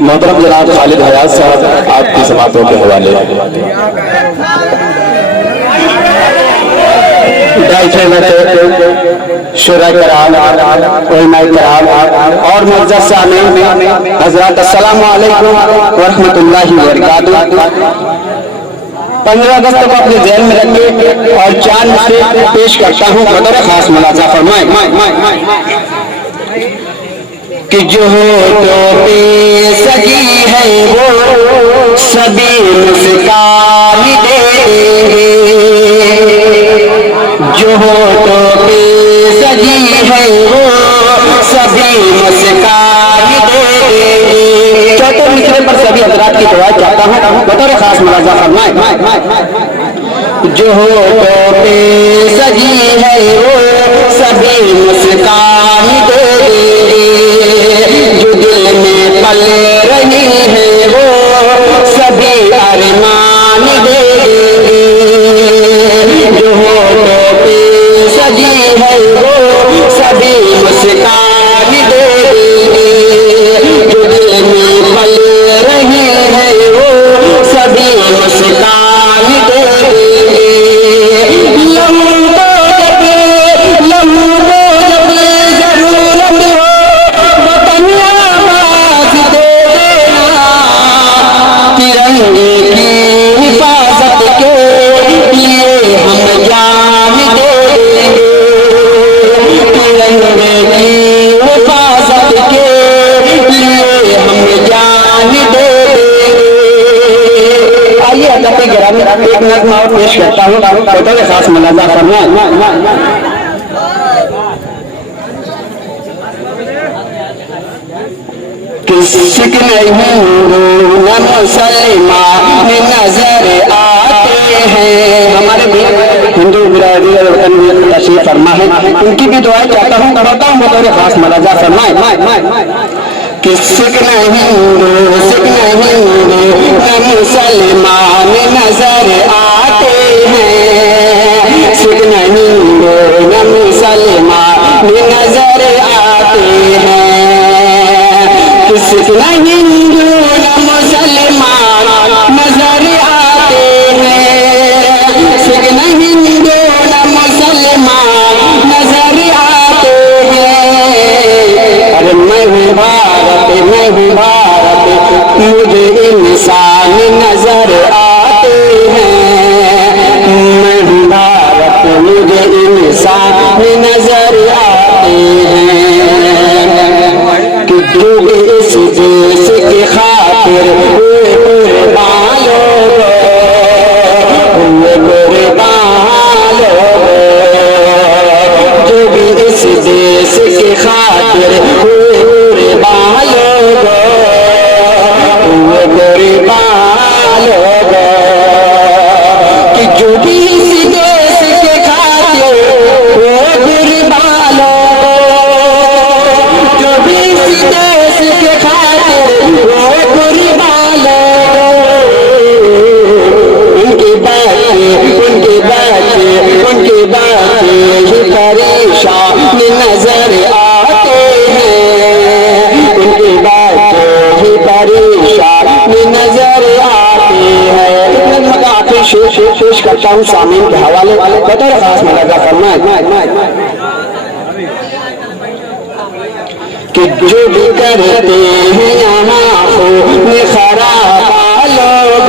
محترم جناب خالد حیات صاحب آپ کی سماعتوں کے حوالے شورا کرام، علماء کرام اور معزز سامعین حضرات، السلام علیکم ورحمۃ اللہ وبرکاتہ۔ 15 اگست کو اپنے ذہن میں رکھے اور چاند سے پیش کرتا ہوں، بطور خاص ملاحظہ فرمائیں کہ جو ہونٹوں پہ سجی ہے وہ سبھی مسکان دے گے، جو ہونٹوں پہ سجی ہے وہ سبھی مسکان دے گے۔ چوتھے مصرعے پر سبھی حضرات کی دعا چاہتا ہوں، بطور خاص ملاحظہ فرمائیں۔ جو ہونٹوں پہ سجی ہے وہ سبھی مسکان دے گے، جو دل میں پل رہی ہے وہ سبھی ارمان دے گے، جو ہونٹوں پہ سجی ہے وہ سبھی مسکان دے گے، جو دل میں پل رہی ہے وہ سبھی مسکان دے گے۔ ایک نظم اور پیش کرتا ہوں، بطور خاص ملاحظہ فرمائیں۔ کسی کے ہندو نہ مسلمان نظر آتے ہیں، ہمارے بھی ہندو برادری اور وطن میں تشریف فرما ہے، ان کی بھی دعائیں چاہتا ہوں، کرتا ہوں، بطور خاص ملاحظہ فرمائیں۔ سکھ نہ ہندو نہ مسلمان نظر آتے ہیں، سکھ نہ ہندو نہ مسلمان نظر آتے ہیں، سکھ نہ ہندو نہ مسلمان نظر آتے ہیں، سکھ نہ ہندو نہ مسلمان نظر آتے ہیں۔ ارے میں ہوں بھارت مجھے انسان نظر آتے ہیں، میں ہوں بھارت مجھے انسان نظر آتے ہیں، کہ جو اس دیش کی خاطر ہوئے قربان لوگ، ہوئے قربان لوگ، جو بھی اس دیش کی خاطر ہوئے قربان لوگ، ہوئے قربان لوگ، کہ جو بھی اس دیش کے خاطر ہوئے قربان لوگ، جو بھی اس دیش کے خاطر ہوئے قربان لوگ، ان کی باتیں ہی پریشان نظر آتے ہیں، ان کی باتیں ہی پریشان نظر آتے ہیں۔ نظم کا آخری پیش کرتا ہوں سامعین کے حوالے، بطور خاص ملاحظہ فرمائیں کہ جو بھی کرتے ہیں یہاں خون خرابہ لوگ،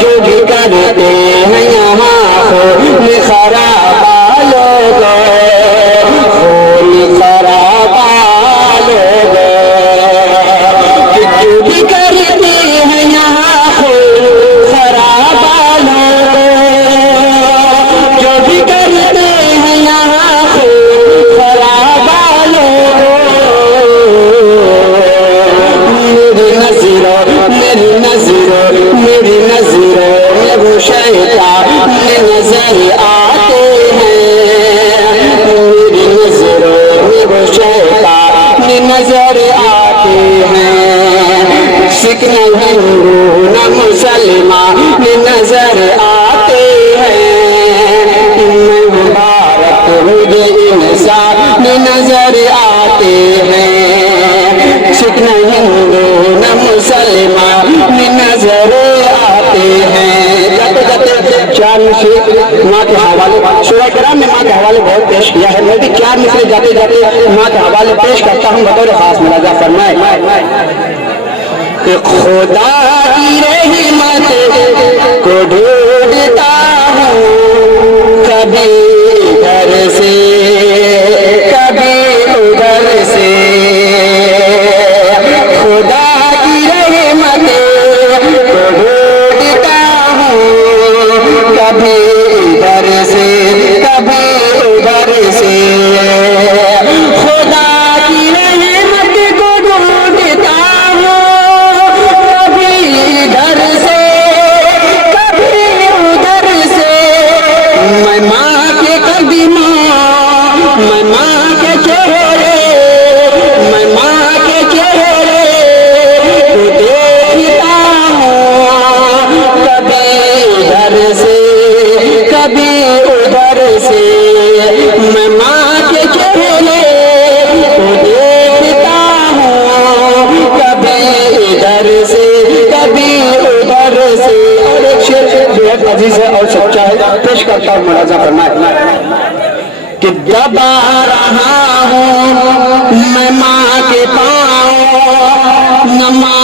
جو بھی کرتے ہیں یہاں خون خرابہ لوگ، خون خرابہ لوگ، جو بھی کرتے ہیں یہاں خون خرابہ لوگ، جو بھی کرتے ہیں یہاں خون خرابہ لوگ، میری نظروں میں وہ شیطان نظر آتے ہیں، میری نظروں میں وہ شیطان نظر آتے ہیں، سکھ نہ ہندو نہ مسلمان نظر آتے ہیں، میں بھارت مجھے انسان نظر آتے ہیں، سکنا ہندو نہ مسلمان نظر آتے ہیں. جاتے جاتے چار مصرے ماں کے حوالے, سورہ کرام میں ماں کے حوالے بہت پیش کیا ہے, میں بھی چار مصرے جاتے جاتے ماں کے حوالے پیش کرتا ہوں بطور خاص ملاحظہ فرمائے کہ خدا کی رحمت کو ڈھونڈتا ہوں کبھی ادھر سے کبھی ادھر سے, خدا کی رحمت کو ڈھونڈتا ہوں کبھی ادھر سے کبھی ادھر سے, خدا کی رحمت کو ڈھونڈتا ہوں کبھی ادھر سے کبھی ادھر سے, میں ماں کے قدموں میں ماں کے چہرے میں ماں کے چہرے کو دیکھتا ہوں کبھی ادھر سے کبھی ادھر سے, میں ماں کے چہرے کو دیکھتا ہوں کبھی ادھر سے کبھی ادھر سے. اور ایک شعر بہت عزیز ہے اور سچا ہے, پیش کرتا ہوں ملاحظہ فرمائے کہ دبا رہا ہوں میں ماں کے پاؤں نہ ماں